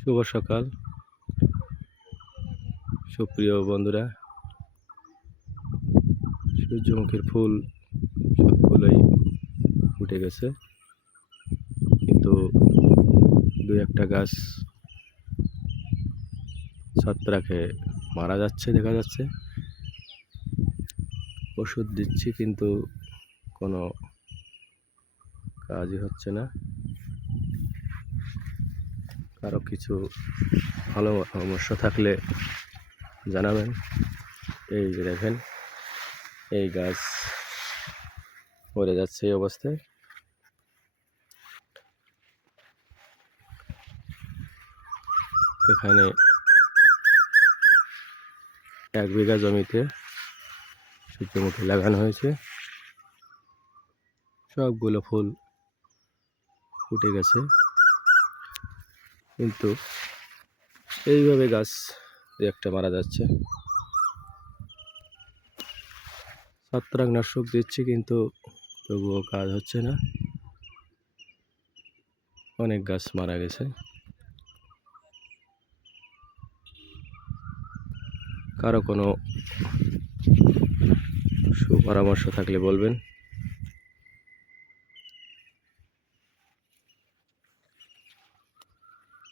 শুভ সকাল সুপ্রিয় বন্ধুরা। সূর্যমুখীর ফুল সবগুলোই ফুটে গেছে, কিন্তু দুই একটা গাছ ছত্রাকে মারা যাচ্ছে দেখা যাচ্ছে। ওষুধ দিচ্ছি কিন্তু কোনো কাজই হচ্ছে না। কারো কিছু ভালো পরামর্শ থাকলে জানাবেন। এই যে দেখেন, এই গাছ মরে যাচ্ছে এই অবস্থায়। এখানে 1 বিঘা জমিতে সূর্যমুখী লাগানো হয়েছে, সবগুলো ফুল ফুটে গেছে, কিন্তু এইভাবে গাছ একটা মারা যাচ্ছে। ছত্রাকনাশক দিচ্ছি কিন্তু তবুও কাজ হচ্ছে না, অনেক গাছ মারা গেছে। কারো কোনো সুপরামর্শ থাকলে বলবেন।